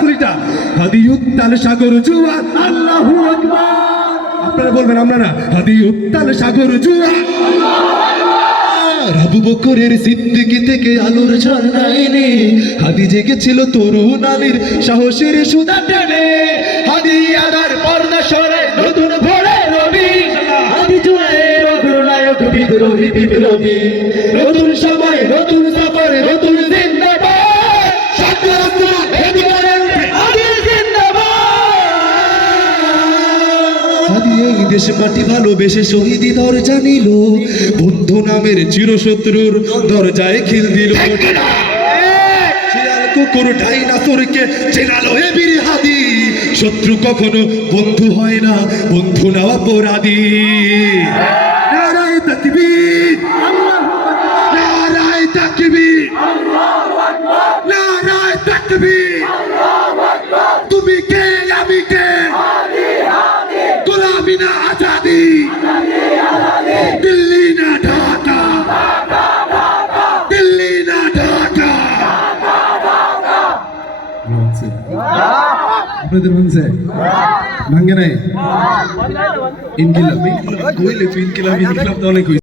কুড়িটা হাদি উত্তাল সাগর জোয়ার আল্লাহু আকবার আপনারা বলবেন আমরা না হাদি উত্তাল সাগর জোয়ার আবু বকরের সিদ্দিকী থেকে আলোর ঝর্ণা এনে হাদি জেগেছিল তরুণ আলীর সাহসের সুধা টেনে হাদি আদার পর্দা সরে নতুন ভোরে রবি হাদি জুয়ের অগ্রনায়ক বিদ্রোহী বিপ্লবী নতুন সময় নতুন সফর নতুন জিন্দাবাদ সত্য এদিকের হাদি জিন্দাবাদ হাদি এই দেশ মাটি ভালোবেসে শহীদি দরজা নিল বন্ধু নামের চিরশত্রুর দরজায় খিল দিল শিয়াল কুকুর ডাইনাসরকে চেনালো এ বীর হাদি শত্রু কখনো বন্ধু হয় না বন্ধু না অপরাধী নারায়ে তাকবীর নারায়ে তাকবীর নারায়ে তাকবীর তুমি কে আমি কে গোলামি না আজাদি দিল্লি না ঢাকা দিল্লি না ঢাকা আপনাদের মনসে ভাঙ্গে নাই ইনকিলাব কইলে ইনকিলাব তো অনেক